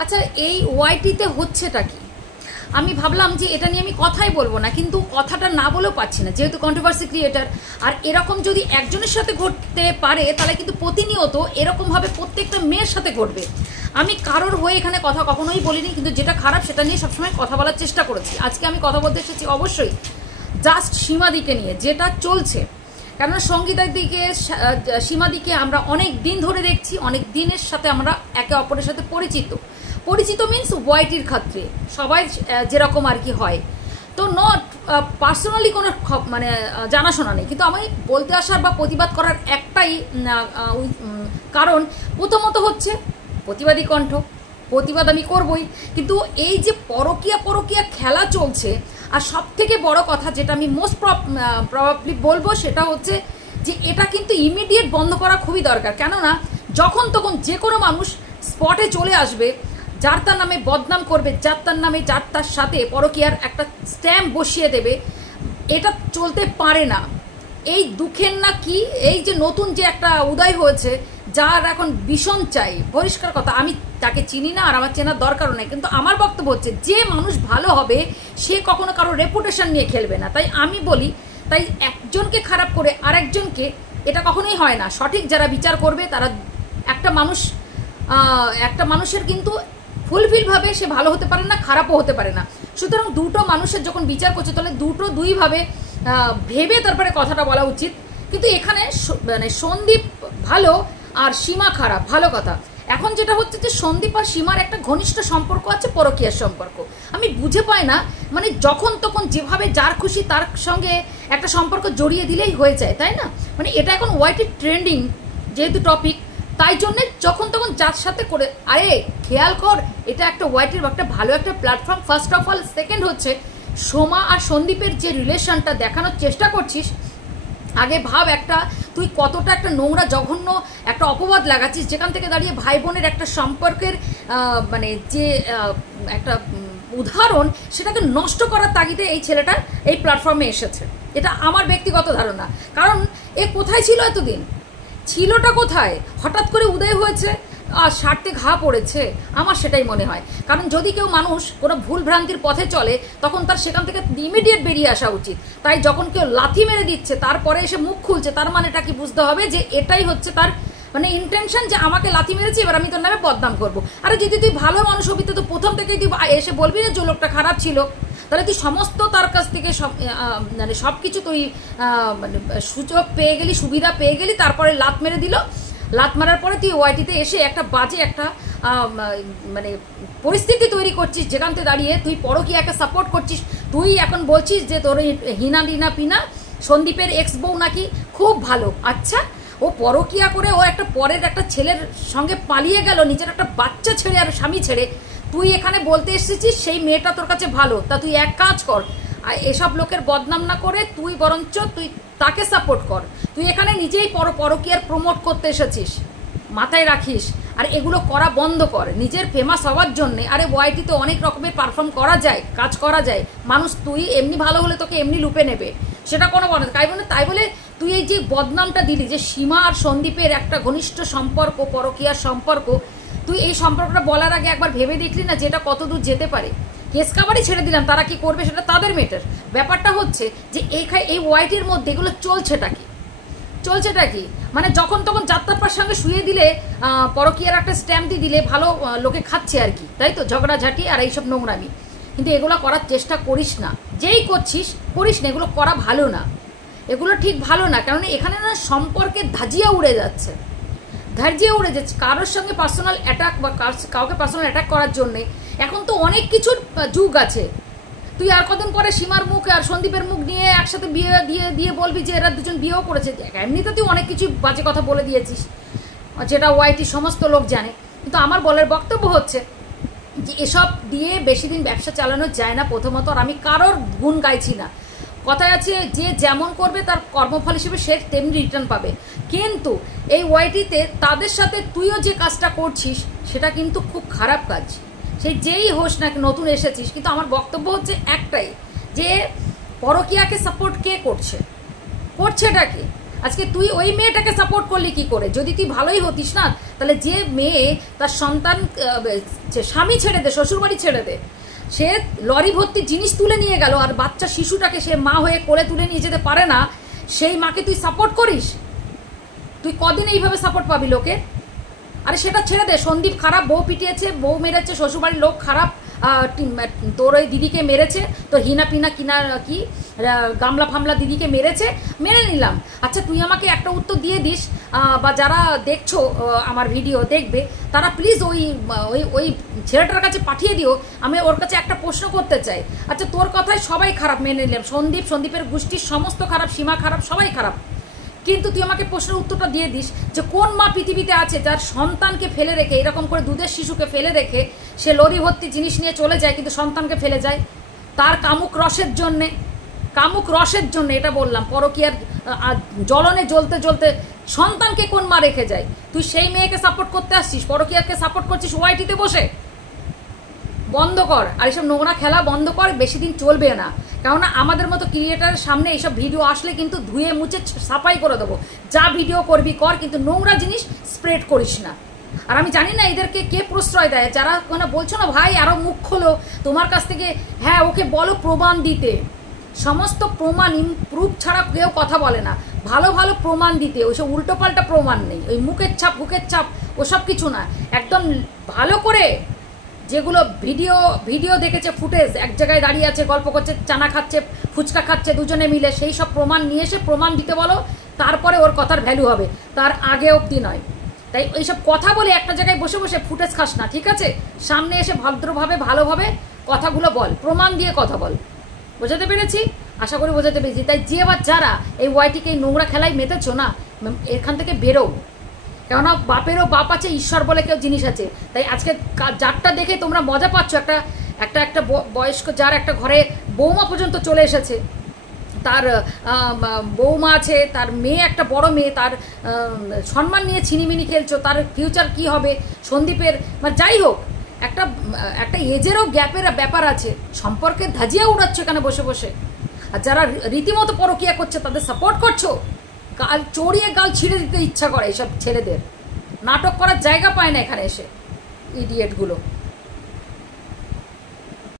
আচ্ছা, এই ওয়াইটিতে হচ্ছেটা কি? আমি ভাবলাম যে এটা নিয়ে আমি কথাই বলবো না, কিন্তু কথাটা না বলেও পাচ্ছি না, যেহেতু কন্ট্রোভার্সি ক্রিয়েটার। আর এরকম যদি একজনের সাথে ঘটতে পারে তাহলে কিন্তু প্রতিনিয়ত এরকমভাবে প্রত্যেকটা মেয়ের সাথে ঘটবে। আমি কারোর হয়ে এখানে কথা কখনোই বলিনি, কিন্তু যেটা খারাপ সেটা নিয়ে সবসময় কথা বলার চেষ্টা করেছি। আজকে আমি কথা বলতে এসেছি অবশ্যই জাস্ট সীমাদিকে নিয়ে, যেটা চলছে। কেননা সঙ্গীতার দিকে, সীমাদিকে আমরা অনেক দিন ধরে দেখছি, অনেক দিনের সাথে আমরা একে অপরের সাথে পরিচিত মিনস ওয়াইটির ক্ষেত্রে সবাই যেরকম আর কি হয়। তো নট পার্সোনালি কোনো মানে জানাশোনা নেই, কিন্তু আমি বলতে আসার বা প্রতিবাদ করার একটাই কারণ, প্রথমত হচ্ছে প্রতিবাদী কণ্ঠ, প্রতিবাদ আমি করবই, কিন্তু এই যে পরকীয়া খেলা চলছে। আর সব থেকে বড় কথা যেটা আমি মোস্ট প্রবাবলি বলবো সেটা হচ্ছে যে এটা কিন্তু ইমিডিয়েট বন্ধ করা খুবই দরকার। কেননা যখন তখন যে কোনো মানুষ স্পটে চলে আসবে, যার তার নামে বদনাম করবে, যার তার নামে যার তার সাথে পরকীয়ার একটা স্ট্যাম্প বসিয়ে দেবে। এটা চলতে পারে না। এই দুঃখের না কি, এই যে নতুন যে একটা উদয় হয়েছে, যার এখন ভীষণ চাই, পরিষ্কার কথা, আমি তাকে চিনি না আর আমার চেনার দরকারও নেই, কিন্তু আমার বক্তব্য হচ্ছে যে মানুষ ভালো হবে সে কখনো কারো রেপুটেশন নিয়ে খেলবে না। তাই আমি বলি, তাই একজনকে খারাপ করে আরেকজনকে, এটা কখনোই হয় না। সঠিক যারা বিচার করবে তারা, একটা মানুষের কিন্তু ফুলফিলভাবে সে ভালো হতে পারে না, খারাপও হতে পারে না। সুতরাং দুটো মানুষের যখন বিচার করছে তাহলে দুইভাবে ভেবে তারপরে কথাটা বলা উচিত। কিন্তু এখানে মানে সন্দীপ ভালো আর সীমা খারাপ, ভালো কথা। এখন যেটা হচ্ছে যে সন্দীপ আর সীমার একটা ঘনিষ্ঠ সম্পর্ক আছে, পরকীয়ার সম্পর্ক। আমি বুঝে পাই না, মানে যখন তখন যেভাবে যার খুশি তার সঙ্গে একটা সম্পর্ক জড়িয়ে দিলেই হয়ে যায়, তাই না? মানে এটা এখন ওয়াইটি ট্রেন্ডিং যেহেতু টপিক, তাই জন্যে যখন তখন যার সাথে করে, আরে খেয়াল কর, এটা একটা ওয়াইটির একটা ভালো একটা platform first of all. Second হচ্ছে সোমা আর সন্দীপের যে রিলেশনটা দেখানোর চেষ্টা করছিস, আগে ভাব একটা তুই কতটা একটা নোংরা জঘন্য একটা অপবাদ লাগাচ্ছিস, যেখান থেকে দাঁড়িয়ে ভাই বোনের একটা সম্পর্কের মানে যে একটা উদাহরণ, সেটাকে নষ্ট করার তাগিদে এই ছেলেটা এই প্ল্যাটফর্মে এসেছে। এটা আমার ব্যক্তিগত ধারণা। কারণ এ কোথায় ছিল এতদিন? ছিলটা কোথায়? হঠাৎ করে উদয় হয়েছে আর স্বার্থে ঘা পড়েছে, আমার সেটাই মনে হয়। কারণ যদি কেউ মানুষ কোনো ভুল ভ্রান্তির পথে চলে তখন তার সেখান থেকে ইমিডিয়েট বেরিয়ে আসা উচিত। তাই যখন কেউ লাথি মেরে দিচ্ছে তারপরে এসে মুখ খুলছে, তার মানেটা কি বুঝতে হবে যে এটাই হচ্ছে তার মানে ইন্টেনশন, যে আমাকে লাথি মেরেছি এবার আমি তোর নামে বদনাম করবো। আরে যদি তুই ভালো মানুষ হবি তো প্রথম থেকেই তুই এসে বলবি না যে লোকটা খারাপ ছিল, তাহলে তুই সমস্ত তার কাছ থেকে মানে সব কিছু তুই মানে সুযোগ পেয়ে গেলি, সুবিধা পেয়ে গেলি, তারপরে লাত মেরে দিল। লাত মারার পরে তুই ওয়াইটিতে এসে একটা বাজে একটা মানে পরিস্থিতি তৈরি করছিস, যেখান থেকে দাঁড়িয়ে তুই পরকীয়াকে সাপোর্ট করছিস। তুই এখন বলছিস যে তোর হিনা রিনা পিনা সন্দীপের এক্স বউ নাকি খুব ভালো। আচ্ছা, ও পরকীয়া করে ও একটা পরের একটা ছেলের সঙ্গে পালিয়ে গেল, নিজের একটা বাচ্চা ছেড়ে আর স্বামী ছেড়ে। তুই এখানে বলতে এসেছিস সেই মেয়েটা তোর কাছে ভালো। তা তুই এক কাজ কর, এসব লোকের বদনাম না করে তুই বরঞ্চ তুই তাকে সাপোর্ট কর। তুই এখানে নিজেই পরকীয়ার প্রমোট করতে এসেছিস, মাথায় রাখিস। আর এগুলো করা বন্ধ কর নিজের ফেমাস হওয়ার জন্যে। আরে ওয়াইটিতে অনেক রকমের পারফর্ম করা যায়, কাজ করা যায়। মানুষ তুই এমনি ভালো হলে তোকে এমনি লুপে নেবে, সেটা কোনো বলে। তাই বলে তুই এই যে বদনামটা দিলি যে সীমা আর সন্দীপের একটা ঘনিষ্ঠ সম্পর্ক, পরকীয়ার সম্পর্ক, তুই এই সম্পর্কটা বলার আগে একবার ভেবে দেখলি না যে এটা কত দূর যেতে পারে? কেস কাবারই ছেড়ে দিলাম, তারা কি করবে সেটা তাদের ম্যাটার। ব্যাপারটা হচ্ছে যে এই ওয়াইটির মধ্যে এগুলো চলছেটা কি? মানে যখন তখন যাত্রাপার সঙ্গে শুয়ে দিলে, পরকীয়ার একটা স্ট্যাম্প দিয়ে দিলে ভালো লোকে খাচ্ছে আর কি, তাই তো? ঝগড়াঝাটি আর এইসব নোংরামি। কিন্তু এগুলো করার চেষ্টা করিস না, যেই করছিস করিস না, এগুলো করা ভালো না, এগুলো ঠিক ভালো না। কারণ এখানে না সম্পর্কের ধাজিয়া উড়ে যাচ্ছে, কারোর সঙ্গে পার্সোনাল অ্যাটাক বা কাউকে পার্সোনাল অ্যাটাক করার জন্যে এখন তো অনেক কিছুর যুগ আছে। তুই আর কদিন পরে সীমার মুখ আর সন্দীপের মুখ নিয়ে একসাথে বিয়ে দিয়ে বলবি যে এরা দুজন বিয়েও করেছে। এমনিতে তুই অনেক কিছু বাজে কথা বলে দিয়েছিস, যেটা ওয়াইটি সমস্ত লোক জানে। কিন্তু আমার বলার বক্তব্য হচ্ছে যে এসব দিয়ে বেশি দিন ব্যবসা চালানো যায় না প্রথমত। আর আমি কারোর গুণ গাইছি না, কথায় আছে যে যেমন করবে তার কর্মফল হিসেবে সে তেমনি রিটার্ন পাবে। কিন্তু এই ওয়াইটিতে তাদের সাথে তুইও যে কাজটা করছিস সেটা কিন্তু খুব খারাপ কাজ। সেই যেই হোস না, নতুন এসেছিস, কিন্তু আমার বক্তব্য হচ্ছে একটাই, যে পরকীয়াকে সাপোর্ট কে করছেটা কি? আজকে তুই ওই মেয়েটাকে সাপোর্ট করলি কি করে? যদি তুই ভালোই হতিস না তাহলে যে মেয়ে তার সন্তান স্বামী ছেড়ে দে, শ্বশুরবাড়ি ছেড়ে দে, সে লরি ভর্তি জিনিস তুলে নিয়ে গেল আর বাচ্চা শিশুটাকে সে মা হয়ে কোলে তুলে নিয়ে যেতে পারে না, সেই মাকে তুই সাপোর্ট করিস? তুই কদিন এইভাবে সাপোর্ট পাবি লোকে? আরে সেটা ছেড়ে দে, সন্দীপ খারাপ, বউ পিটিয়েছে, বউ মেরেছে, শ্বশুরবাড়ির লোক খারাপ, তোর ওই দিদিকে মেরেছে, তোর হিনা পিনা কিনা কি গামলা ফামলা দিদিকে মেরেছে, মেরে নিলাম। আচ্ছা তুই আমাকে একটা উত্তর দিয়ে দিস, বা যারা দেখছো আমার ভিডিও দেখবে তারা প্লিজ ওই ওই ওই ছেলেটার কাছে পাঠিয়ে দিও, আমি ওর কাছে একটা প্রশ্ন করতে চাই। আচ্ছা তোর কথায় সবাই খারাপ মেনে নিলাম, সন্দীপের গোষ্ঠীর সমস্ত খারাপ, সীমা খারাপ, সবাই খারাপ, কিন্তু তুই আমাকে প্রশ্নের উত্তরটা দিয়ে দিস যে কোন মা পৃথিবীতে আছে যার সন্তানকে ফেলে রেখে, এরকম করে দুধের শিশুকে ফেলে রেখে সে লরি ভর্তি জিনিস নিয়ে চলে যায় কিন্তু সন্তানকে ফেলে যায় তার কামুক রসের জন্যে? কামুক রসের জন্য এটা বললাম, পরকীয়ার জ্বলনে জ্বলতে জ্বলতে সন্তানকে কোন মা রেখে যায়? তুই সেই মেয়েকে সাপোর্ট করতে আসছিস, পরকীয়াকে সাপোর্ট করছিস ওয়াইটিতে বসে। বন্ধ কর, আর এইসব নোংরা খেলা বন্ধ কর, বেশি দিন চলবে না। কেননা আমাদের মতো ক্রিয়েটারের সামনে এইসব ভিডিও আসলে কিন্তু ধুয়ে মুছে সাফাই করে দেবো। যা ভিডিও করবি কর, কিন্তু নোংরা জিনিস স্প্রেড করিস না। আর আমি জানি না এদেরকে কে প্রশ্রয় দেয়, যারা কোনো বলছো না ভাই আরও মুখ খোলো তোমার কাছ থেকে, হ্যাঁ ওকে বলো প্রমাণ দিতে, সমস্ত প্রমাণ প্রুফ ছাড়া কেউ কথা বলে না, ভালো ভালো প্রমাণ দিতে, ওইসব উল্টোপাল্টা প্রমাণ নেই, ওই মুখের ছাপ হুকের ছাপ ওসব কিছু না, একদম ভালো করে যেগুলো ভিডিও দেখেছে, ফুটেজ, এক জায়গায় দাঁড়িয়ে আছে গল্প করছে, চানা খাচ্ছে, ফুচকা খাচ্ছে দুজনে মিলে, সেই সব প্রমাণ নিয়ে এসে প্রমাণ দিতে বলো, তারপরে ওর কথার ভ্যালু হবে, তার আগে অবধি নয়। তাই এইসব কথা বলে একটা জায়গায় বসে বসে ফুটেজ খাস না, ঠিক আছে? সামনে এসে ভদ্রভাবে ভালোভাবে কথাগুলো বল, প্রমাণ দিয়ে কথা বল। বোঝাতে পেরেছি? আশা করি বোঝাতে পেরেছি। তাই যে বা যারা এই ওয়াইটিকে এই নোংরা খেলায় মেতেছো না, এখান থেকে বেরো, কেননা বাপেরও বাপ আছে, ঈশ্বর বলে কেউ জিনিস আছে। তাই আজকে যারটা দেখে তোমরা মজা পাচ্ছ, একটা বয়স্ক যার একটা ঘরে বৌমা পর্যন্ত চলে এসেছে, তার বৌমা আছে, তার মেয়ে, একটা বড় মেয়ে, তার সম্মান নিয়ে ছিনিমিনি খেলছো, তার ফিউচার কি হবে সন্দীপের, মানে যাই হোক একটা এজেরও গ্যাপের ব্যাপার আছে, সম্পর্কে ধাজিয়া উড়াচ্ছ এখানে বসে বসে। আর যারা রীতিমতো পরকীয়া করছে তাদের সাপোর্ট করছো, গাল চড়িয়ে গাল ছিঁড়ে দিতে ইচ্ছা করে এইসব ছেলেদের, নাটক করার জায়গা পায় না এখানে এসে ইডিয়েটগুলো।